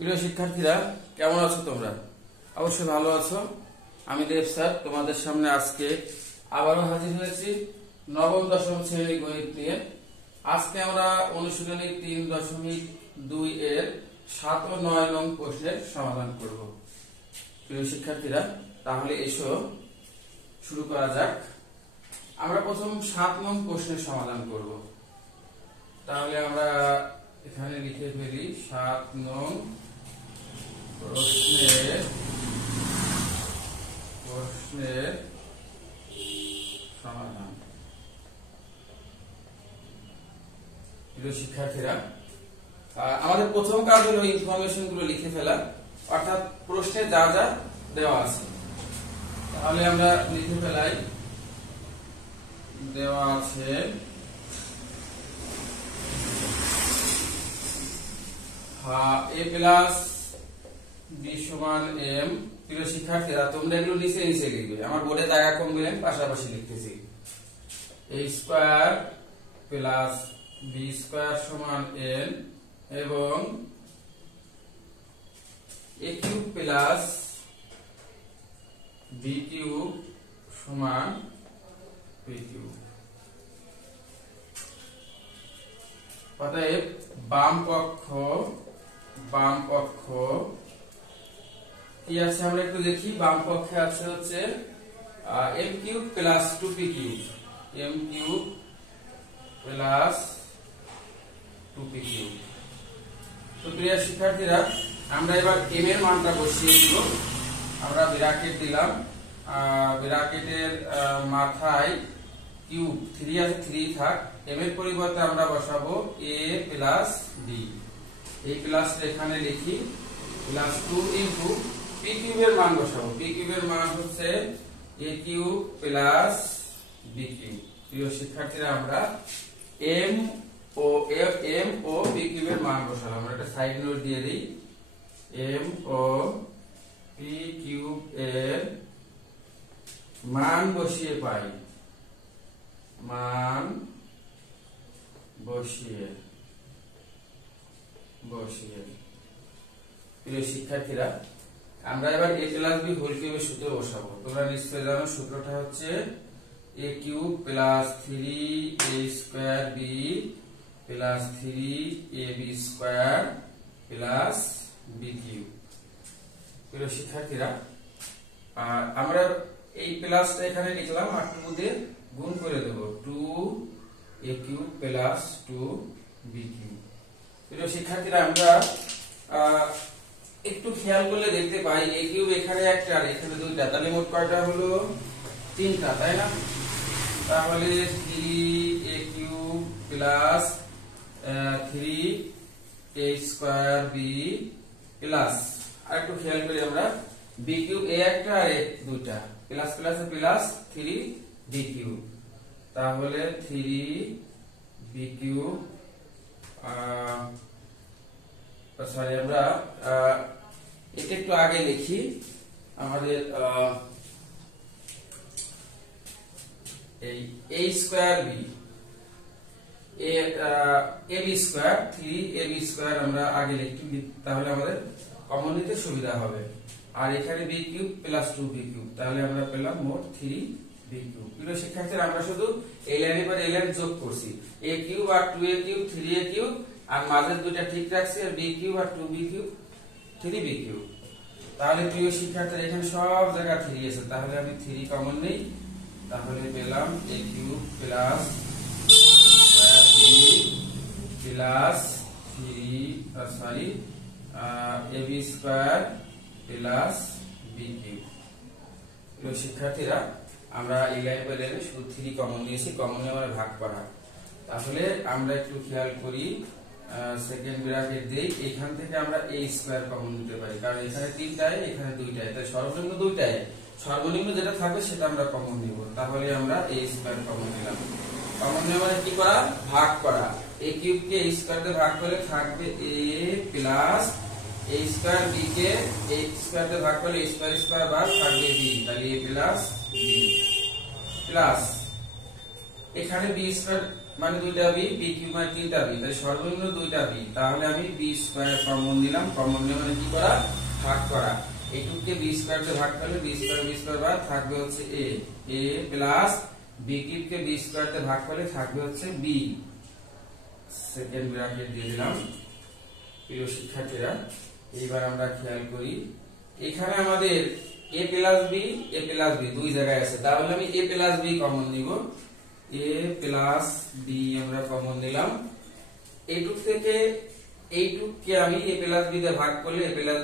প্রিয় শিক্ষার্থীরা, কেমন আছো তোমরা? অবশ্যই ভালো আছো। আমি দেব স্যার তোমাদের সামনে আজকে আবারও হাজির হয়েছি নবম দশম শ্রেণী গণিত নিয়ে। আজকে আমরা অনুশীলনী 3.2 এর 7 ও 9 নং প্রশ্নের সমাধান করব। প্রিয় শিক্ষার্থীরা, তাহলে এসো শুরু করা যাক। আমরা প্রথম 7 নং প্রশ্নের সমাধান করব। তাহলে আমরা এখানে লিখে ফেলি 7 নং প্রশ্নের সমাধান। প্রিয় শিক্ষার্থীরা, আমাদের প্রথম কাজ হলো ইনফরমেশন গুলো লিখে ফেলা, অর্থাৎ প্রশ্নে যা যা দেওয়া আছে। তাহলে আমরা লিখে ফেলাই, দেওয়া আছে a প্লাস b সমান m। প্রিয় শিক্ষার্থীরা, তোমরা এগুলো নিচে নিচে লিখবে, আমার বোর্ডে জায়গা কম গেলে পাশাপাশি লিখতেছি। a square plus b square সমান n এবং a cube plus b cube সমান p কিউব। অতএব বাম পক্ষ কি আছে আমরা একটু দেখি। বাম পক্ষে আছে হচ্ছে m cube plus 2p cube, m cube plus 2p cube. তো প্রিয় শিক্ষার্থীরা, আমরা এবার m এর মানটা বসিয়ে দিব। আমরা ব্র্যাকেট দিলাম, ব্র্যাকেটের মাথায় কিউব 3 আছে, 3 থাক। m এর পরিবর্তে আমরা বসাবো a প্লাস b। এই প্লাসটা এখানে লিখি, প্লাস 2 ইনটু p কিউবের মান বসাবো। p কিউবের মান হচ্ছে a cube plus b cube. প্রিয় শিক্ষার্থীরা, আমরা m ও b কিউবের মান বসালাম। আমরা একটা সাইড নোট দিয়ে দিই। m ও p কিউব এর মান বসিয়ে পাই, মান বসিয়ে। প্রিয় শিক্ষার্থীরা, আমরা এবার a প্লাস b হোল কিউবের সূত্র বসাবো। তোমরা নিশ্চয়ই জানো সূত্রটা হচ্ছে a cube plus 3a square b plus 3ab square plus b cube. প্রিয় শিক্ষার্থীরা, আমরা এই প্লাসটা এখানে লিখলাম আর 2 দিয়ে গুণ করে দেব, 2a cube plus 2b cube. প্রিয় শিক্ষার্থীরা, আমরা একটু খেয়াল করলে দেখতে পাই a কিউব এখানে একটা আর এখানে দুইটা, তাহলে মোট কয়টা হলো? 3টা, তাই না? তাহলে 3a cube plus 3a square b plus, আর একটু খেয়াল করি আমরা, b কিউব a একটা আর a দুইটা, plus plus plus 3b cube. তাহলে 3b কিউব, সরি আমরা এটা একটু আগে লিখি। আমাদের এই a square b ab square 3ab square আমরা আগে লিখি, তাহলে আমাদের কমন নিতে সুবিধা হবে। আর এখানে b cube plus 2b cube, তাহলে আমরা পেলাম মোট 3b কিউব। প্রিয় শিক্ষার্থীরা, আমরা শুধু এই লাইনের পর এই লাইন যোগ করছি, a কিউব আর 2a কিউব 3a কিউব, আর মাঝের দুইটা ঠিক রাখছি, আর b কিউব আর 2b কিউব 3b কিউব। তাহলে প্রিয় শিক্ষার্থীরা, এখানে সব জায়গা 3 আছে, তাহলে আমি 3 কমন নেই। তাহলে পেলাম a cube plus b plus 3 ab square plus b cube. প্রিয় শিক্ষার্থীরা, আমরা এই লাইন বাই লাইনে শুধু 3 কমন নিয়েছি, কমন নিয়ে আমরা ভাগ করা। তাহলে আমরা একটু খেয়াল করি, সেকেন্ড ব্র্যাকেট দেই, এখান থেকে আমরা a স্কয়ার কমন নিতে পারি, কারণ এখানে 3টায় এখানে 2টায়, তাই সর্বনিম্ন 2টায়, সর্বনিম্ন যেটা থাকবে সেটা আমরা কমন নিব। তাহলে আমরা a স্কয়ার কমন নিলাম। কমন নিয়ে মানে কি করা? ভাগ করা। a cube K a square দিয়ে ভাগ করলে থাকবে a plus a square b K a square দিয়ে ভাগ করলে a স্কয়ার স্কয়ার বার থাকবে b, তাহলে a প্লাস b প্লাস এখানে b স্কয়ার মানে দুইটা বি, বি কিউব মানে তিনটা বি, তাই সর্বনিম্ন দুইটা বি। তাহলে আমি বি স্কয়ার কমন নিলাম, কমন নিলে মানে কি করা, ভাগ করা। এইটুকুকে বি স্কয়ার তে ভাগ করলে বি স্কয়ার বাদ থাকবে হচ্ছে এ, এ plus B cube K B square তে ভাগ করলে থাকবে হচ্ছে বি। সেকেন্ড ব্র্যাকেট দিয়ে দিলাম। প্রিয় শিক্ষার্থীরা, এইবার আমরা খেয়াল করি, এখানে আমাদের a প্লাস বি দুই জায়গায় আছে, তাহলে আমি a প্লাস বি কমন নিব। a প্লাস বি আমরা কমন নিলাম। এইটুক থেকে এইটুককে আমি a প্লাস বি দিয়ে ভাগ করলে a প্লাস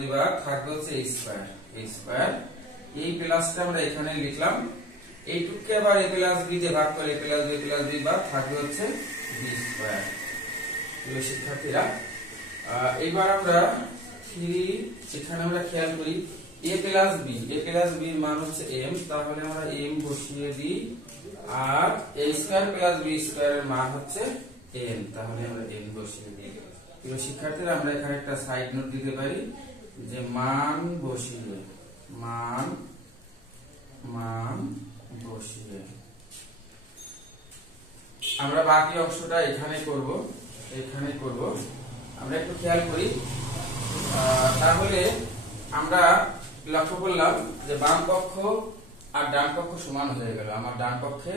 বি ভাগ থাকবে হচ্ছে a স্কয়ার। এই প্লাসটা আমরা এখানে লিখলাম। এইটুককে আবার a প্লাস বি দিয়ে ভাগ করলে a প্লাস বি ভাগ থাকবে হচ্ছে b স্কয়ার। প্রিয় শিক্ষার্থীরা, এবার আমরা 3 এখানে আমরা খেয়াল করি a প্লাস বি এর মান হচ্ছে m, তাহলে আমরা m বসিয়ে দিই। আর a square plus b square এর মান হচ্ছে n, তাহলে আমরা n বসিয়ে দিই। প্রিয় শিক্ষার্থীরা, আমরা এখানে একটা সাইড নোট দিতে পারি যে মান বসিয়ে আমরা বাকি অংশটা এখানে করব। আমরা একটু খেয়াল করি, তাহলে আমরা লক্ষ্য করলাম যে বাম পক্ষ আর ডান পক্ষ সমান হয়ে গেল। আমার ডান পক্ষে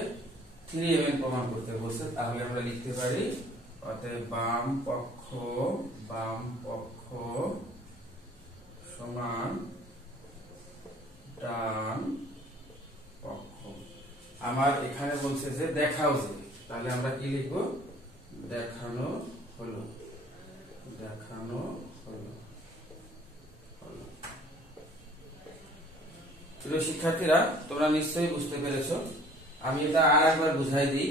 3mn প্রমাণ করতে বলছে, তাহলে আমরা লিখতে পারি অতএব বাম পক্ষ সমান ডান পক্ষ। আমার এখানে বলছে যে দেখাও যে, তাহলে আমরা কি লিখব, দেখানো হলো। প্রিয় শিক্ষার্থীরা, তোমরা নিশ্চয়ই বুঝতে পেরেছো। আমি এটা আর একবার বুঝাই দিই।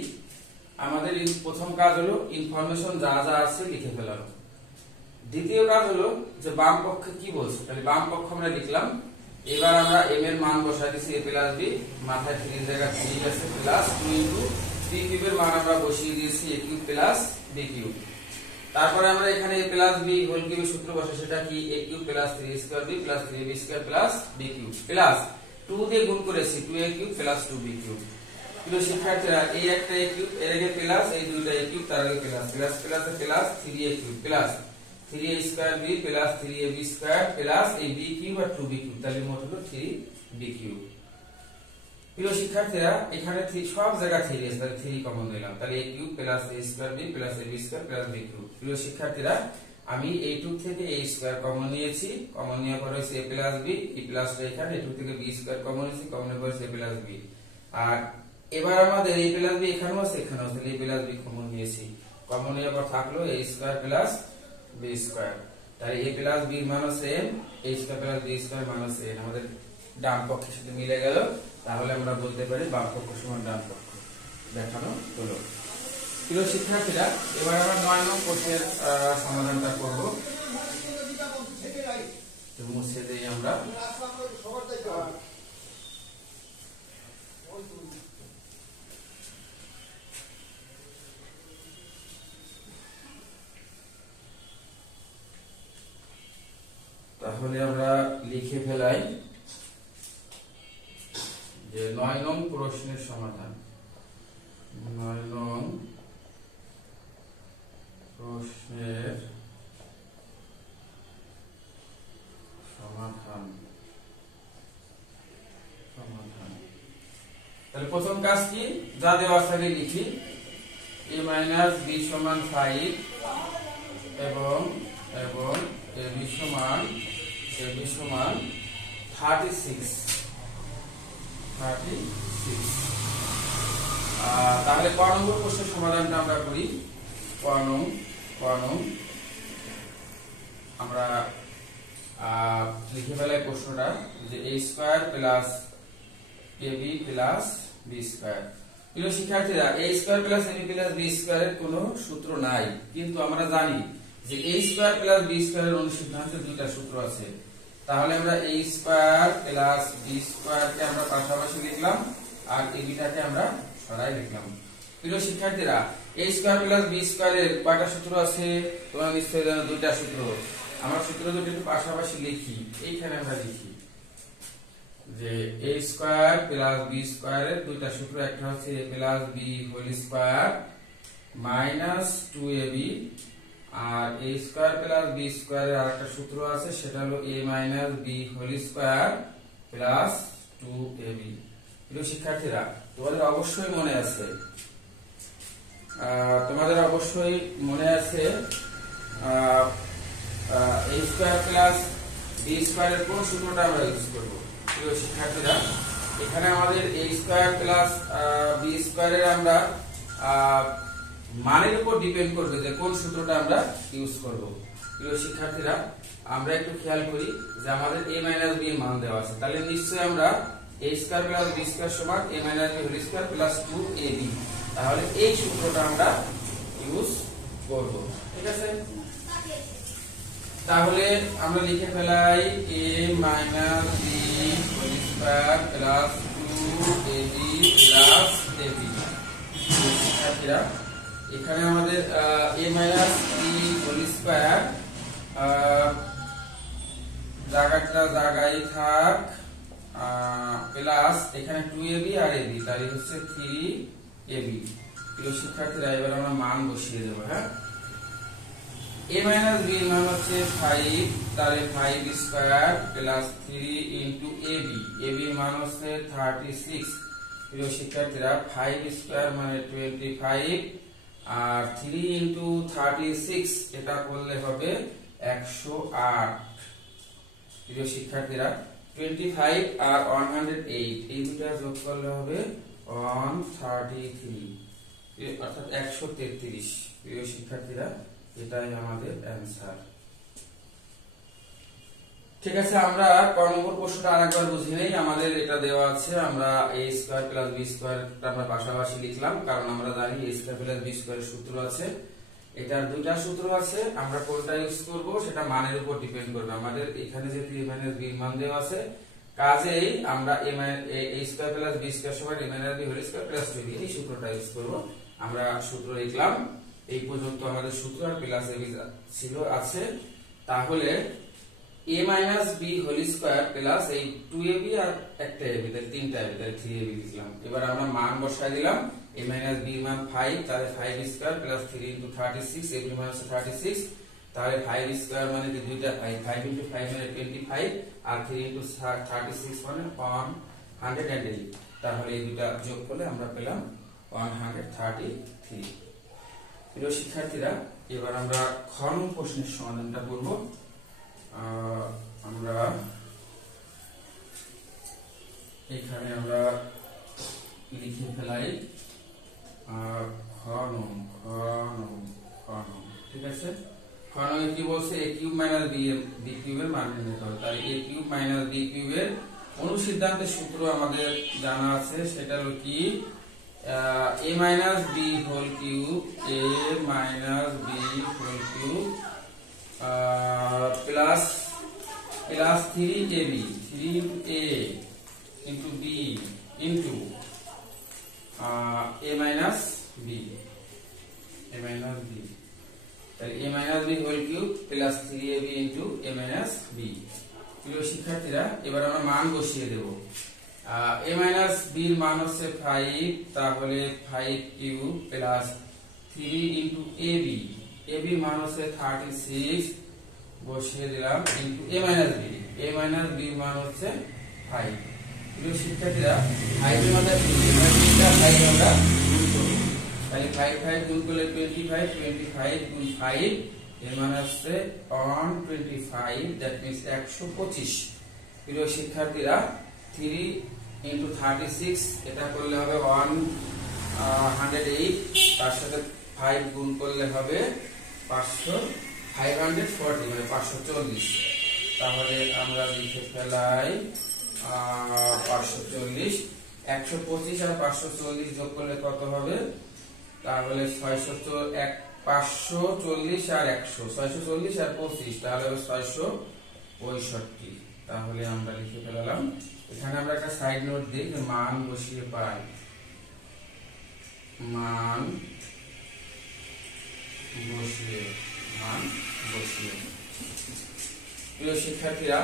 আমাদের প্রথম কাজ হলো ইনফরমেশন যা যা আছে লিখে ফেলানো। দ্বিতীয় কাজ হলো যে বাম পক্ষে কি বলছে, তাহলে বাম পক্ষ আমরা লিখলাম। এবার আমরা m এর মান বসাই দিছি a প্লাস বি, মাথায় 3 জায়গা 3 আছে, প্লাস 2 ইনটু b কিউবের মান আমরা বসিয়ে দিয়েছি a cube plus b cube. তারপরে আমরা এখানে a প্লাস b হোল কিউবের সূত্র বসে, সেটা কি a cube plus 3a square b plus 3ab square plus b cube plus 2 দিয়ে গুণ করেছি 2a cube plus 2b cube. প্রিয় শিক্ষার্থীরা, এই একটা a কিউব, এর আগে প্লাস, এই দুইটা a কিউব, তার আগে প্লাস, প্লাস প্লাসে plus 3a cube plus 3a square b plus 3ab square plus এই b কিউব আর 2b কিউব, তাহলে মোট হলো 3b কিউব। প্রিয় শিক্ষার্থীরা, এখানে সব জায়গা 3 আছে, তাহলে 3 কমন নিলাম, তাহলে a cube plus a square b plus ab square plus b cube. প্রিয় শিক্ষার্থীরা, আমি এইটুক থেকে a স্কয়ার কমন নিয়েছি, কমন নেওয়ার পর হচ্ছে a প্লাস b, এই প্লাসটা এখানে, এইটুক থেকে b স্কয়ার কমন নিয়েছি, কমন নেওয়ার পর হচ্ছে a প্লাস b। আর এবার আমাদের a প্লাস b এখানেও আছে, এখানেও আছে, a প্লাস b কমন নিয়েছি, কমন নেওয়ার পর থাকলো a square plus b square. তাহলে a প্লাস b এর মান হচ্ছে m, a square plus b square মান হচ্ছে n। আমাদের ডান পক্ষের সাথে মিলে গেল, তাহলে আমরা বলতে পারি বাম পক্ষ সমান ডান পক্ষ। দেখানো হলো। প্রিয় শিক্ষার্থীরা, এবার আমরা 9 নং প্রশ্নের সমাধানটা করব। মুছে দেই আমরা। তাহলে আমরা লিখে ফেলাই যে 9 নং প্রশ্নের সমাধান। 9 নং প্রশ্নের সমাধান। তাহলে প্রথম কাজ কি, যা দেওয়া আছে লিখি। a মাইনাস b সমান 5 এবং ab সমান 36। তাহলে ক নম্বর প্রশ্নের সমাধানটা আমরা করি। ক নং আমরা লিখে ফেলাই প্রশ্নটা যে a square plus ab plus b square. প্রিয় শিক্ষার্থীরা, a square plus ab plus b স্কয়ারের কোনো সূত্র নাই, কিন্তু আমরা জানি যে a স্কয়ার প্লাস b স্কয়ারের অনুসিদ্ধান্তে দুইটা সূত্র আছে। তাহলে আমরা a স্কয়ার প্লাস b স্কয়ারকে আমরা পাশাপাশি লিখলাম, আর ab টাকে আমরা সরাই লিখলাম। প্রিয় শিক্ষার্থীরা, a স্কয়ার প্লাস b স্কয়ারের কয়টা সূত্র আছে তোমরা নিশ্চয়ই জানো, দুইটা সূত্র। আমরা সূত্র দুটো একটু পাশাপাশি লিখি। এইখানে আমরা লিখি যে a স্কয়ার প্লাস b স্কয়ারের দুইটা সূত্র, একটা হচ্ছে a plus b whole square minus 2ab, আর a স্কয়ার প্লাস b স্কয়ারের আরেকটা সূত্র আছে, সেটা হলো a minus b whole square plus 2ab। প্রিয় শিক্ষার্থীরা, তোমাদের অবশ্যই মনে আছে a স্কয়ার প্লাস b স্কয়ারের কোন সূত্রটা আমরা ইউজ করব। প্রিয় শিক্ষার্থীরা, এখানে আমাদের a স্কয়ার প্লাস b স্কয়ারের আমরা মানের উপর ডিপেন্ড করবে যে কোন সূত্রটা আমরা ইউজ করব। প্রিয় শিক্ষার্থীরা, আমরা একটু খেয়াল করি যে আমাদের a মাইনাস b এর মান দেওয়া আছে, তাহলে নিশ্চয়ই আমরা a square plus b square সমান a minus b whole square plus 2ab, তাহলে এই সূত্রটা আমরা ইউজ করব। ঠিক আছে, তাহলে আমরা লিখে ফেলাই a minus b whole square plus 2ab plus ab। শিক্ষার্থীরা, এখানে আমাদের a minus b whole square জায়গায় থাক প্লাস এখানে 2ab আর ab, তাহলে হচ্ছে 3ab। প্রিয় শিক্ষার্থীরা, এবার আমরা মান বসিয়ে দেব। হ্যাঁ, a মাইনাস b এর মান হচ্ছে 5, তাহলে 5 square plus 3 into ab, ab এর মান হচ্ছে 36। প্রিয় শিক্ষার্থীরা, 5 স্কয়ার মানে 25 আর 3 ইনটু 36 এটা করলে হবে 108। প্রিয় শিক্ষার্থীরা, 25 আর 108 এই দুটো যোগ করলে হবে 133, অর্থাৎ 133। প্রিয় শিক্ষার্থীরা, এটাই আমাদের অ্যানসার। ঠিক আছে, আমরা ক নম্বর প্রশ্নটা আরেকবার বুঝে নেই। আমাদের এটা দেওয়া আছে, আমরা a স্কয়ার প্লাস b স্কয়ারটা আমরা পাশাপাশি লিখলাম, কারণ আমরা জানি a স্কয়ার প্লাস b স্কয়ারের সূত্র আছে। এটার দুইটা সূত্র আছে, আমরা কোনটা ইউজ করব সেটা মানের উপর ডিপেন্ড করবে। আমাদের এখানে যেহেতু a মাইনাস b মান দেওয়া আছে, কাজেই আমরা a square plus b square সমান a minus b whole square plus 2b এই সূত্রটা ইউজ করব। আমরা সূত্র লিখলাম, এই পর্যন্ত আমাদের সূত্র আর প্লাস ab ছিল আছে। তাহলে a minus b whole square plus এই 2ab আর একটা ab, তাহলে তিনটা ab, তাহলে 3ab লিখলাম। এবার আমরা মান বসাই দিলাম, a মাইনাস b এর মান 5, তাহলে 5 স্কয়ার প্লাস 3 ইনটু 36, ab এর মান হচ্ছে 36, তাহলে 5 স্কয়ার মানে কি দুইটা 5, 5 ইনটু 5 মানে 25 আর 3 ইনটু 36 মানে 108, তাহলে এই দুটো যোগ করলে আমরা পেলাম 133। প্রিয় শিক্ষার্থীরা, এবার আমরা খ নম্বর প্রশ্নের সমাধানটা করব। আমরা এখানে আমরা লিখে ফেলাই খ নম্বর। ঠিক আছে, খ নম্বরে কি বলছে, a কিউব মাইনাস b কিউবের মান নির্ণয় করো। তাহলে a কিউব মাইনাস b কিউবের অনুসিদ্ধান্তের সূত্র আমাদের জানা আছে, সেটা হলো কি a minus b whole cube, a minus b whole cube plus 3ab, 3a into b into a minus b, তাহলে a minus b whole cube plus 3ab into a minus b। প্রিয় শিক্ষার্থীরা, এবার আমরা মান বসিয়ে দেব। a minus b এর মান হচ্ছে 5, তাহলে 5 cube plus 3 into ab, ab এর মান হচ্ছে 36, বসিয়ে দিলাম into a minus b, a minus b এর মান হচ্ছে 5। প্রিয় শিক্ষার্থীরা, 5 এর মধ্যে 5 আমরা গুণ করব, তাহলে 5 গুণ করলে 25, 25 গুণ 5 এর মান হচ্ছে 125, দ্যাট মিন্স 125। প্রিয় শিক্ষার্থীরা, 3 ইনটু 36 এটা করলে হবে 108, তার সাথে 5 গুণ করলে হবে 540 মানে 540। তাহলে আমরা লিখে ফেলাই 540, 125 আর 540 যোগ করলে কত হবে, তাহলে 540 আর 100, 640 আর 25, তাহলে হবে 665। তাহলে আমরা লিখে ফেলাম। এখানে আমরা একটা সাইড নোট দিই যে মান বসিয়ে পাই, মান বসিয়ে। প্রিয় শিক্ষার্থীরা,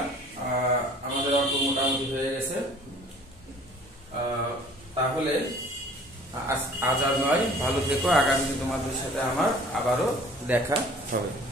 আমাদের অঙ্ক মোটামুটি হয়ে গেছে। তাহলে আজ আর নয়, ভালো থেকো। আগামীতে তোমাদের সাথে আমার আবারও দেখা হবে।